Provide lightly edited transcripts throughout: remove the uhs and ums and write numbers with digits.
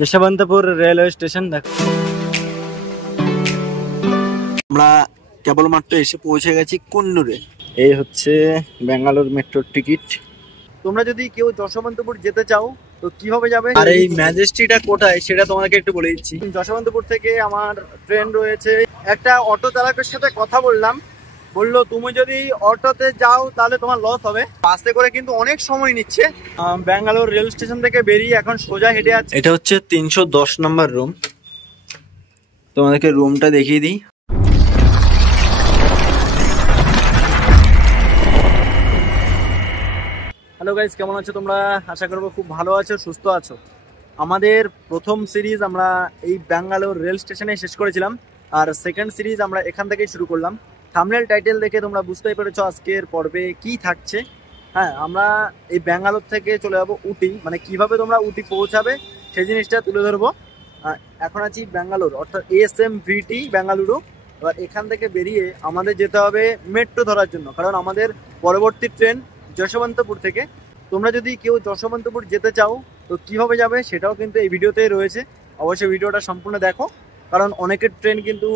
Yesvantpur railway station দেখো। আমরা কেবলমাত্র এসে পৌঁছে গেছি কুন্নুরে। এই হচ্ছে ব্যাঙ্গালোর মেট্রোর টিকিট। তোমরা যদি কেউ যশবন্তপুর যেতে চাও তো কিভাবে যাবে, আর এই ম্যাজেস্টিটা কোথায় সেটা তোমাকে একটু বলে দিচ্ছি। যশবন্তপুর থেকে আমার ট্রেন রয়েছে। একটা অটো চালকের সাথে কথা বললাম, বললো তুমি যদি অটোতে যাও তাহলে তোমার লস হবে, বাসে করে কিন্তু অনেক সময় নিচ্ছে। ব্যাঙ্গালোর রেল স্টেশন থেকে বেরিয়ে এখন সোজা হেঁটে আছে। এটা হচ্ছে 310 নম্বর রুম। তোমাদেরকে রুমটা দেখিয়ে দিই। হ্যালো গাইজ, কেমন আছো তোমরা? আশা করবো খুব ভালো আছো, সুস্থ আছো। আমাদের প্রথম সিরিজ আমরা এই ব্যাঙ্গালোর রেল স্টেশনে শেষ করেছিলাম, আর সেকেন্ড সিরিজ আমরা এখান থেকেই শুরু করলাম। থাম্বনেল টাইটেল দেখে তোমরা বুঝতেই পেরেছো আজকের পর্বে কি থাকছে। হ্যাঁ, আমরা এই ব্যাঙ্গালোর থেকে চলে যাবো উটি, মানে কিভাবে তোমরা উটি পৌঁছাবে সেই জিনিসটা তুলে ধরবো। এখন আছি ব্যাঙ্গালোর, অর্থাৎ ASMVT বেঙ্গালুরু। এবার এখান থেকে বেরিয়ে আমাদের যেতে হবে মেট্রো ধরার জন্য, কারণ আমাদের পরবর্তী ট্রেন যশবন্তপুর থেকে। তোমরা যদি কেউ যশবন্তপুর যেতে চাও তো কিভাবে যাবে সেটাও কিন্তু এই ভিডিওতেই রয়েছে। অবশ্যই ভিডিওটা সম্পূর্ণ দেখো, কারণ অনেকের ট্রেন কিন্তু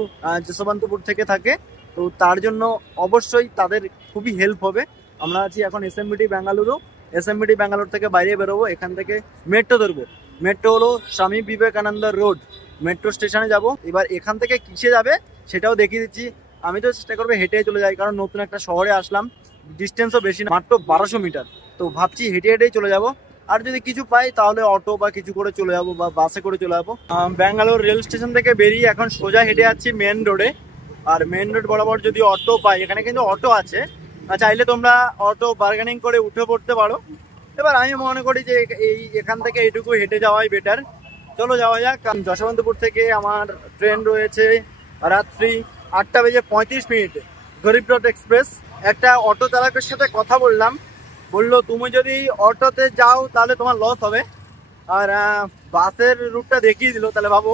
যশবন্তপুর থেকে থাকে, তো তার জন্য অবশ্যই তাদের খুবই হেল্প হবে। আমরা আছি এখন SMVT বেঙ্গালুরু। SMVT বেঙ্গালুরু থেকে বাইরে বেরোবো, এখান থেকে মেট্রো ধরবো। মেট্রো হলো স্বামী বিবেকানন্দ রোড মেট্রো স্টেশনে যাব। এবার এখান থেকে কিসে যাবে সেটাও দেখিয়ে দিচ্ছি। আমি তো চেষ্টা করবো হেঁটে চলে যাই, কারণ নতুন একটা শহরে আসলাম, ডিস্টেন্সও বেশি না, মাত্র 1200 মিটার। তো ভাবছি হেঁটে হেঁটেই চলে যাব, আর যদি কিছু পাই তাহলে অটো বা কিছু করে চলে যাবো, বা বাসে করে চলে যাবো। ব্যাঙ্গালোর রেল স্টেশন থেকে বেরিয়ে এখন সোজা হেঁটে যাচ্ছি মেন রোডে। আর মেন রোড বরাবর যদি অটো পাই, এখানে কিন্তু অটো আছে, চাইলে তোমরা অটো বার্গেনিং করে উঠে পড়তে পারো। এবার আমি মনে করি যে এখান থেকে এইটুকু হেঁটে যাওয়াই বেটার। চলো যাওয়া যাক। যশবন্তপুর থেকে আমার ট্রেন রয়েছে রাত্রি 8:35 গরিবরথ এক্সপ্রেস। একটা অটো চালকের সাথে কথা বললাম, বললো তুমি যদি অটোতে যাও তাহলে তোমার লস হবে, আর বাসের রুটটা দেখিয়ে দিল। তাহলে ভাবো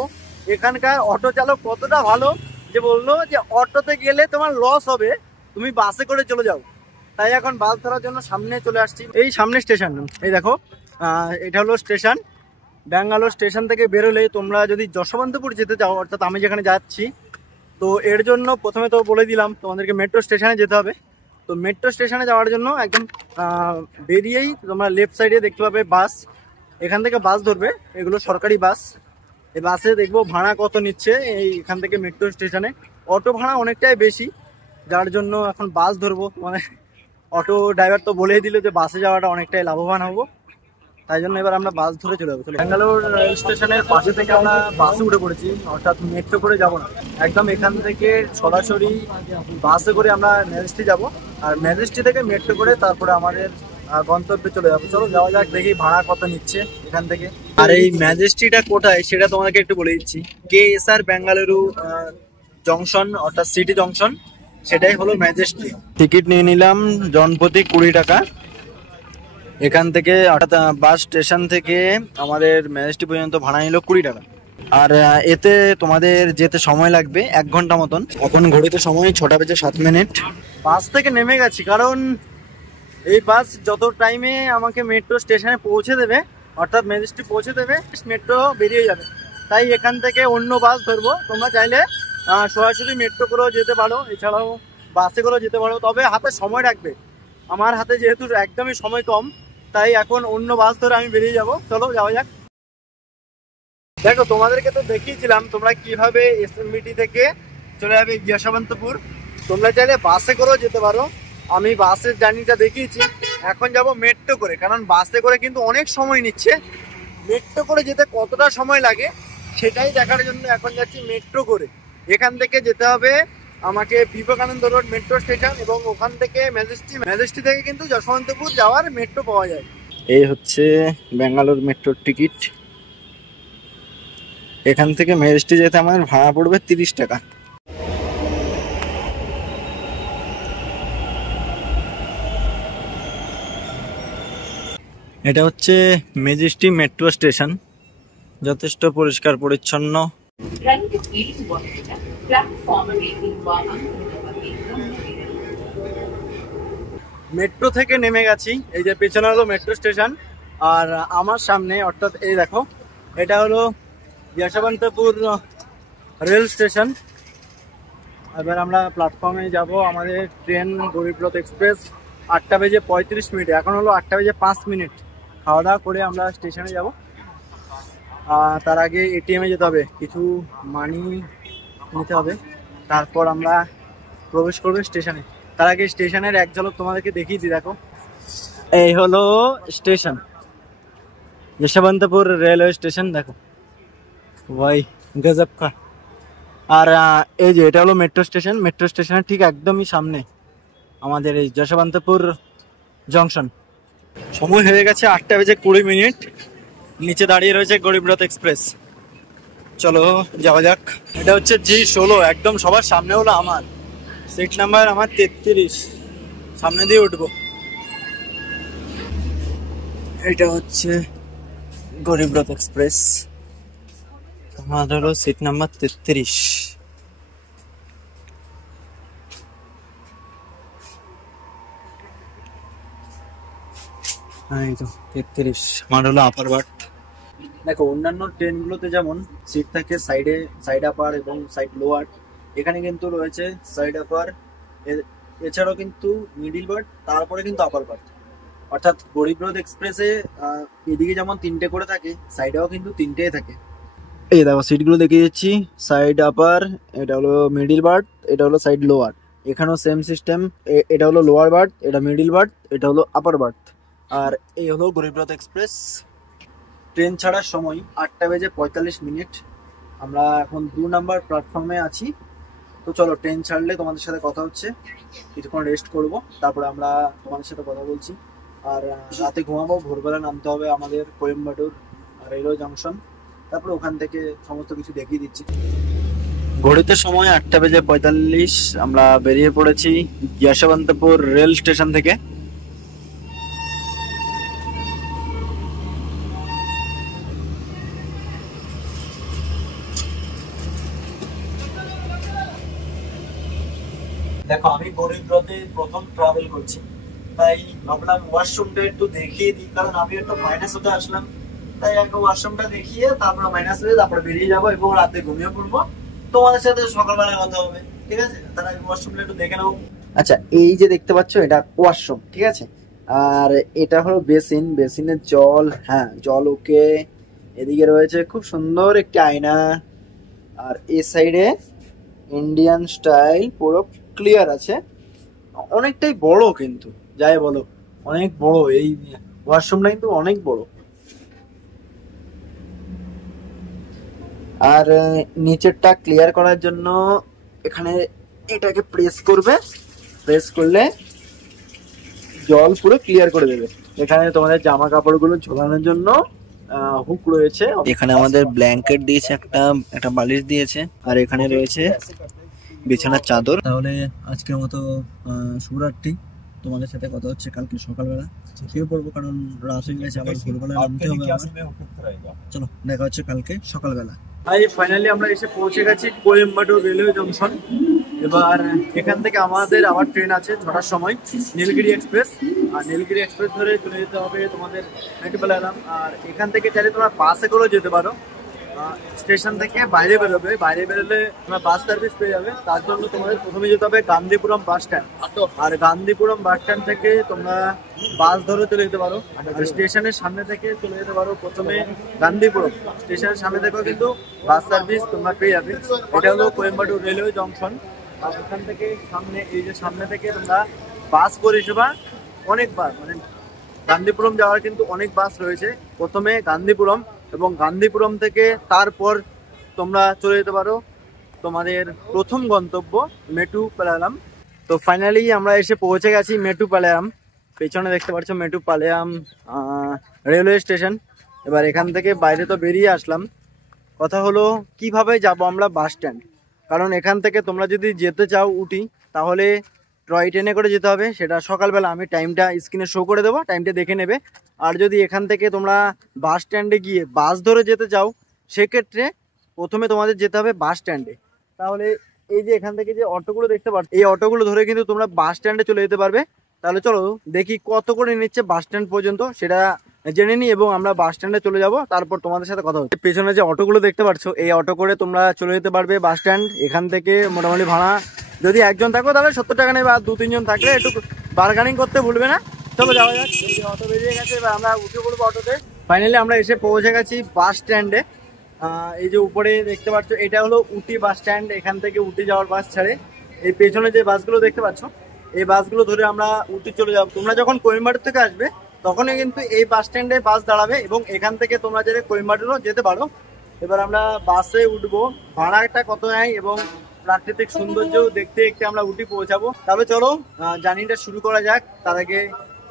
এখানকার অটো চালক কতটা ভালো, যে বললো যে অটোতে গেলে তোমার লস হবে, তুমি বাসে করে চলে যাও। তাই এখন বাস ধরার জন্য সামনে চলে আসছি। এই সামনে স্টেশন, এই দেখো, এটা হলো স্টেশন। ব্যাঙ্গালোর স্টেশন থেকে বেরোলে তোমরা যদি যশবন্তপুর যেতে চাও, অর্থাৎ আমি যেখানে যাচ্ছি, তো এর জন্য প্রথমে তো বলে দিলাম তোমাদেরকে মেট্রো স্টেশনে যেতে হবে। তো মেট্রো স্টেশনে যাওয়ার জন্য একদম বেরিয়েই তোমরা লেফট সাইডে দেখতে পাবে বাস, এখান থেকে বাস ধরবে। এগুলো সরকারি বাস। এই বাসে দেখবো ভাড়া কত নিচ্ছে এই এখান থেকে মেট্রো স্টেশনে। অটো ভাড়া অনেকটাই বেশি, যার জন্য এখন বাস ধরবো। মানে অটো ড্রাইভার তো বলেই দিল যে বাসে যাওয়াটা অনেকটাই লাভবান হবো, তাই জন্য এবার আমরা বাস ধরে চলে যাবো। ব্যাঙ্গালোর রেল স্টেশনের পাশে থেকে আমরা বাসে উঠে পড়েছি, অর্থাৎ মেট্রো করে যাবো না, একদম এখান থেকে সরাসরি বাসে করে আমরা ম্যাজেস্টি যাব, আর ম্যাজেস্টি থেকে মেট্রো করে তারপরে আমাদের গন্তব্যে চলে যাবো। চলো যাওয়া যাক, দেখি ভাড়া কত নিচ্ছে এখান থেকে। আর এই ম্যাজেস্টিটা কোথায় সেটা তোমাকে একটু বলে দিচ্ছি। KSR বেঙ্গালুরু জংশন, অর্থাৎ সিটি জংশন, সেটাই হলো ম্যাজেস্টি। টিকিট নিয়ে নিলাম জনপ্রতি 20 টাকা। এখান থেকে অর্থাৎ বাস স্টেশন থেকে আমাদের ম্যাজেস্টি পর্যন্ত ভাড়া নিল 20 টাকা। আর এতে তোমাদের যেতে সময় লাগবে 1 ঘন্টা মতন। এখন ঘড়িতে সময় 6:07। বাস থেকে নেমে গেছি, কারণ এই বাস যত টাইমে আমাকে মেট্রো স্টেশনে পৌঁছে দেবে, অর্থাৎ ম্যাজেস্টি পৌঁছে দেবে, মেট্রো বেরিয়ে যাবে। তাই এখান থেকে অন্য বাস ধরবো। তোমরা চাইলে সরাসরি মেট্রো করেও যেতে পারো, এছাড়াও বাসে করেও যেতে পারো, তবে হাতে সময় রাখবে। আমার হাতে যেহেতু একদমই সময় কম, তাই এখন অন্য বাস ধরে আমি বেরিয়ে যাব। চলো যাওয়া যাক। দেখো, তোমাদেরকে তো দেখিয়েছিলাম তোমরা কিভাবে SMVT থেকে চলে যাবে যশবন্তপুর। তোমরা চাইলে বাসে করেও যেতে পারো, আমি বাসের জার্নিটা দেখিয়েছি। এখন যাব মেট্রো করে, কারণ বাসে করে কিন্তু অনেক সময় নিচ্ছে। মেট্রো করে যেতে কতটা সময় লাগে সেটাই দেখার জন্য এখন যাচ্ছি মেট্রো করে। এখান থেকে যেতে হবে আমাকে বিবেকানন্দ রোড মেট্রো স্টেশন, এবং ওখান থেকে ম্যাজেস্টি থেকে কিন্তু যশবন্তপুর যাওয়ার মেট্রো পাওয়া যায়। এই হচ্ছে ব্যাঙ্গালোর মেট্রোর টিকিট। এখান থেকে ম্যাজেস্টি যেতে আমার ভাড়া পড়বে 30 টাকা। এটা হচ্ছে ম্যাজেস্টি মেট্রো স্টেশন, যথেষ্ট পরিষ্কার পরিচ্ছন্ন। মেট্রো থেকে নেমে গেছি, এই যে পেছনে হলো মেট্রো স্টেশন, আর আমার সামনে অর্থাৎ এই দেখো এটা হলো যশবন্তপুর রেল স্টেশন। এবার আমরা প্ল্যাটফর্মে যাব। আমাদের ট্রেন গরিবরথ এক্সপ্রেস 8:35 এখন হলো 8:05। খাওয়া দাওয়া করে আমরা স্টেশনে যাব। তার আগে এটিএমে যেতে হবে, কিছু মানি নিতে হবে, তারপর আমরা প্রবেশ করবো স্টেশনে। তার আগে স্টেশনের এক ঝলক তোমাদেরকে দেখিয়ে দিই। দেখো, এই হলো স্টেশন, যশবন্তপুর রেলওয়ে স্টেশন। দেখো ভাই, গজব কা। আর এই যে এটা হলো মেট্রো স্টেশন। মেট্রো স্টেশনের ঠিক একদমই সামনে আমাদের এই যশবন্তপুর জংশন। সময় হয়ে গেছে 8:20। নিচে দাঁড়িয়ে রয়েছে গরিবরথ এক্সপ্রেস। চলো যাওয়া যাক। এটা হচ্ছে G16, একদম সবার সামনে হলো আমার সিট নাম্বার, আমার 33। সামনে দিয়ে উঠবো। এটা হচ্ছে গরিবরথ এক্সপ্রেস, আমাদের হলো সিট নাম্বার 33। এই তো 33, আমার হলো আপার বার্থ। দেখো, অন্যান্য ট্রেনগুলোতে যেমন সিট থাকে সাইডে, সাইড আপার এবং সাইড লোয়ার, এখানে কিন্তু রয়েছে সাইড আপার, এছাড়াও কিন্তু মিডিল বার্থ, তারপরে কিন্তু আপার বার্থ। অর্থাৎ গরিবরথ এক্সপ্রেসে এদিকে যেমন 3টে করে থাকে, সাইডেও কিন্তু 3টেই থাকে। এই দেখো সিটগুলো দেখিয়ে দিচ্ছি। সাইড আপার, এটা হলো মিডিল বার্থ, এটা হলো সাইড লোয়ার। এখানেও সেম সিস্টেম, এটা হলো লোয়ার বার্থ, এটা মিডিল বার্থ, এটা হলো আপার বার্থ। আর এই হলো গরিবরথ এক্সপ্রেস। ট্রেন ছাড়ার সময় 8:45। আমরা এখন 2 নাম্বার প্ল্যাটফর্মে আছি। তো চলো, ট্রেন ছাড়লে তোমাদের সাথে কথা হচ্ছে, কিছুক্ষণ রেস্ট করব, তারপরে আমরা তোমাদের সাথে কথা বলছি। আর রাতে ঘুমাবো, ভোরবেলা নামতে হবে আমাদের কোয়েম্বাটুর রেলওয়ে জংশন। তারপরে ওখান থেকে সমস্ত কিছু দেখিয়ে দিচ্ছি। ঘড়িতে সময় 8:45। আমরা বেরিয়ে পড়েছি যশবন্তপুর রেল স্টেশন থেকে। দেখো, আমি গরিবরথে প্রথম ট্রাভেল করছি, তাই ভাবলাম ওয়াশরুমটা একটু দেখিয়ে দিই, কারণ আমি একটু মাইনাস হতে আসলাম। তাই আগে ওয়াশরুমটা দেখিয়ে তারপরে মাইনাস হয়ে তারপরে বেরিয়ে যাবো এবং রাতে ঘুমিয়ে পড়বো। তোমাদের সাথে সকালবেলায় কথা হবে, ঠিক আছে? তার আগে ওয়াশরুমটা একটু দেখে নেবো। আচ্ছা, এই যে দেখতে পাচ্ছ, এটা ওয়াশরুম, ঠিক আছে? আর এটা হলো বেসিন, বেসিনের জল, হ্যাঁ জল ওকে। এদিকে রয়েছে খুব সুন্দর একটি আয়না, আর এই সাইডে ইন্ডিয়ান স্টাইল পুরো ক্লিয়ার আছে। অনেকটাই বড়, কিন্তু যাই বলো অনেক বড় এই ওয়াশরুমটা, কিন্তু অনেক বড়। আর নিচেরটা ক্লিয়ার করার জন্য এখানে এটাকে প্রেস করবে, প্রেস করলে জল পুরো ক্লিয়ার করে দেবে। এখানে তোমাদের জামা কাপড়গুলো ঝোলানোর জন্য হুক রয়েছে। এখানে আমাদের ব্ল্যাঙ্কেট দিয়েছে, একটা বালিশ দিয়েছে, আর এখানে রয়েছে বিছানার চাদর। তাহলে আজকের মতো শুভরাত্রি। তোমাদের সাথে কথা হচ্ছে কালকে সকালবেলা। শুয়ে পড়বো, কারণ রাত হয়ে গেছে, আবার ভোরবেলা নামতে হবে। চলো, দেখা হচ্ছে কালকে সকালবেলা। ফাইনালি আমরা এসে পৌঁছে গেছি কোয়েম্বাটুর রেলওয়ে জংশন। এবার এখান থেকে আমাদের আবার ট্রেন আছে 6টার সময়, নীলগিরি এক্সপ্রেস। আর নীলগিরি এক্সপ্রেস ধরে চলে যেতে হবে তোমাদের মেটুপালায়াম। আর এখান থেকে চাইলে তোমরা বাসে করেও যেতে পারো। স্টেশন থেকে বাইরে বেরোবে, বাইরে বেরোলে তোমরা বাস সার্ভিস পেয়ে যাবে। তার জন্য তোমাদের প্রথমে যেতে হবে গান্ধীপুরম বাস স্ট্যান্ড। আর গান্ধীপুরম বাস স্ট্যান্ড থেকে তোমরা বাস ধরে চলে যেতে পারো। আর স্টেশনের সামনে থেকে চলে যেতে পারো প্রথমে গান্ধীপুরম। স্টেশনের সামনে থেকেও কিন্তু বাস সার্ভিস তোমরা পেয়ে যাবে। এটা হলো কোয়েম্বাটুর রেলওয়ে জংশন। আর এখান থেকে সামনে, এই যে সামনে থেকে তোমরা বাস পরিষেবা অনেকবার, মানে গান্ধীপুরম যাওয়ার কিন্তু অনেক বাস রয়েছে। প্রথমে গান্ধীপুরম, এবং গান্ধীপুরম থেকে তারপর তোমরা চলে যেতে পারো তোমাদের প্রথম গন্তব্য মেটুপালায়াম। তো ফাইনালি আমরা এসে পৌঁছে গেছি মেটুপালায়াম। পেছনে দেখতে পাচ্ছ মেটুপালায়াম রেলওয়ে স্টেশন। এবার এখান থেকে বাইরে তো বেরিয়ে আসলাম। কথা হলো কিভাবে যাব আমরা বাস স্ট্যান্ড, কারণ এখান থেকে তোমরা যদি যেতে চাও উটি, তাহলে টয় ট্রেনে করে যেতে হবে। সেটা সকালবেলা, আমি টাইমটা স্ক্রিনে শো করে দেবো, টাইমটা দেখে নেবে। আর যদি এখান থেকে তোমরা বাস স্ট্যান্ডে গিয়ে বাস ধরে যেতে চাও, সেক্ষেত্রে প্রথমে তোমাদের যেতে হবে বাস স্ট্যান্ডে। তাহলে এই যে এখান থেকে যে অটোগুলো দেখতে পাচ্ছ, এই অটোগুলো ধরে কিন্তু তোমরা বাস স্ট্যান্ডে চলে যেতে পারবে। তাহলে চলো দেখি কত করে নিচ্ছে বাস স্ট্যান্ড পর্যন্ত, সেটা জেনে নিই এবং আমরা বাস স্ট্যান্ডে চলে যাব, তারপর তোমাদের সাথে কথা হচ্ছে। পেছনে যে অটোগুলো দেখতে পাচ্ছ, এই অটো করে তোমরা চলে যেতে পারবে বাস স্ট্যান্ড। এখান থেকে মোটামুটি ভাড়া যদি একজন থাকো তাহলে 70 টাকা নেবে, আর 2-3 জন থাকলে একটু বার্গেনিং করতে ভুলবে না। চলো যাওয়া যাক। এই যে অটো বেরিয়ে গেছে, এবার আমরা উঠে পড়বো অটোতে। ফাইনালি আমরা এসে পৌঁছে গেছি বাস স্ট্যান্ডে। এই যে উপরে দেখতে পাচ্ছ, এটা হলো উটি বাস স্ট্যান্ড। এখান থেকে উটি যাওয়ার বাস ছাড়ে। এই পেছনে যে বাসগুলো দেখতে পাচ্ছ, এই বাসগুলো ধরে আমরা উটি চলে যাবো। তোমরা যখন কোয়েম্বাটুর থেকে আসবে তখনই কিন্তু এই বাস স্ট্যান্ডে বাস দাঁড়াবে এবং এখান থেকে তোমরা যেতে কোয়েম্বাটুরও যেতে পারো। এবার আমরা বাসে উঠবো। ভাড়াটা কত নেয় এবং প্রাকৃতিক সৌন্দর্য দেখতে দেখতে আমরা উটি পৌঁছাবো। তাহলে চলো জার্নিটা শুরু করা যাক। তার আগে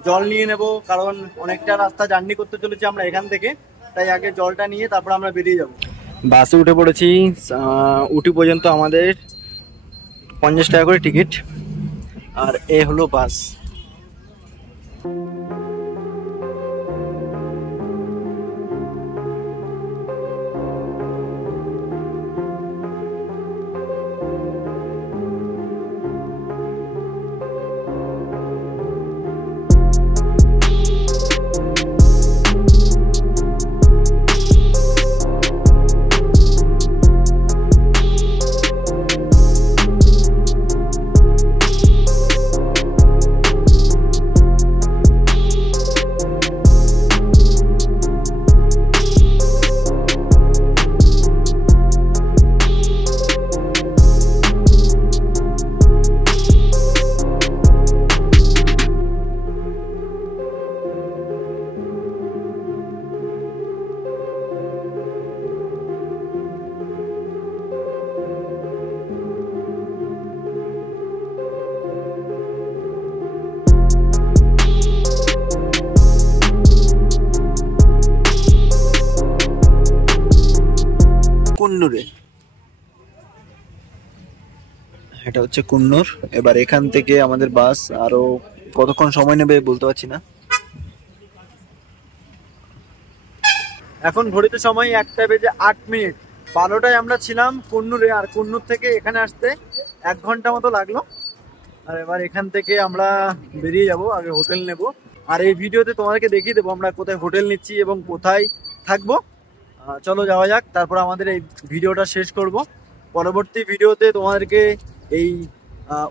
জল নিয়ে নেব, কারণ অনেকটা রাস্তা জার্নি করতে চলেছি আমরা এখান থেকে, তাই আগে জলটা নিয়ে তারপর আমরা বেরিয়ে যাব। বাসে উঠে পড়েছি। উটি পর্যন্ত আমাদের 50 টাকা করে টিকিট, আর এ হলো বাস। কুন্নুরে, এটা হচ্ছে কুন্নুর। এবার এখান থেকে আমাদের বাস আরো কতক্ষণ সময় নেবে বলতে পারছি না। এখন ঘড়িতে সময় 1:08। 12টায় আমরা ছিলাম কুন্নুরে, আর কুন্নুর থেকে এখানে আসতে 1 ঘন্টা মতো লাগলো। আর এবার এখান থেকে আমরা বেরিয়ে যাব, আগে হোটেল নেব। আর এই ভিডিওতে তোমাদেরকে দেখিয়ে দেবো আমরা কোথায় হোটেল নিচ্ছি এবং কোথায় থাকবো। চলো যাওয়া যাক, তারপর আমাদের এই ভিডিওটা শেষ করব। পরবর্তী ভিডিওতে তোমাদেরকে এই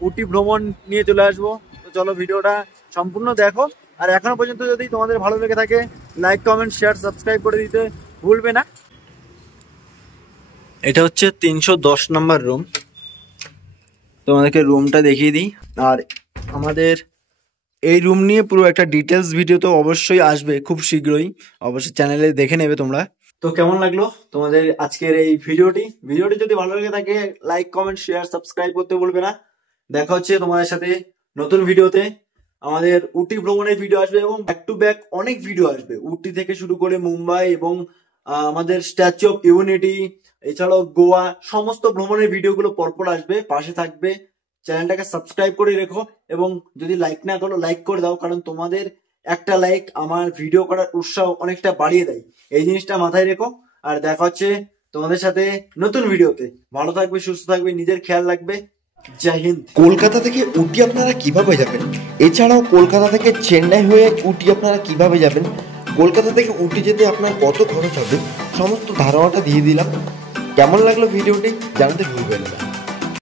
উটি ভ্রমণ নিয়ে চলে আসবো। তো চলো ভিডিওটা সম্পূর্ণ দেখো, আর এখনো পর্যন্ত যদি তোমাদের ভালো লেগে থাকে লাইক, কমেন্ট, শেয়ার, সাবস্ক্রাইব করে দিতে ভুলবে না। এটা হচ্ছে 310 নম্বর রুম। তোমাদেরকে রুমটা দেখিয়ে দিই। আর আমাদের এই রুম নিয়ে পুরো একটা ডিটেলস ভিডিও তো অবশ্যই আসবে খুব শীঘ্রই, অবশ্যই চ্যানেলে দেখে নেবে তোমরা। তো কেমন লাগলো তোমাদের আজকের এই ভিডিওটি যদি ভালো লেগে থাকে লাইক, কমেন্ট, শেয়ার, সাবস্ক্রাইব করতে ভুলবে না। দেখা হচ্ছে তোমাদের সাথে নতুন ভিডিওতে। আমাদের উটি ভ্রমণের ভিডিও আসবে এবং ব্যাক টু ব্যাক অনেক ভিডিও আসবে, উটি থেকে শুরু করে মুম্বাই এবং আমাদের স্ট্যাচু অফ ইউনিটি, এছাড়াও গোয়া, সমস্ত ভ্রমণের ভিডিওগুলো পরপর আসবে। পাশে থাকবে, চ্যানেলটাকে সাবস্ক্রাইব করে রেখো এবং যদি লাইক না করো লাইক করে দাও, কারণ তোমাদের একটা লাইক আমার ভিডিও করার উৎসাহ অনেকটা বাড়িয়ে দেয়। এই জিনিসটা মাথায় রেখো। আর দেখা হচ্ছে তোমাদের সাথে নতুন ভিডিওতে। ভালো থাকবে, সুস্থ থাকবে, নিজের খেয়াল রাখবে। জয় হিন্দ। কলকাতা থেকে উটি আপনারা কিভাবে যাবেন, এছাড়াও কলকাতা থেকে চেন্নাই হয়ে উটি আপনারা কিভাবে যাবেন, কলকাতা থেকে উটি যেতে আপনার কত খরচ হবে, সমস্ত ধারণাটা দিয়ে দিলাম। কেমন লাগলো ভিডিওটি জানাতে ভুলবেন না।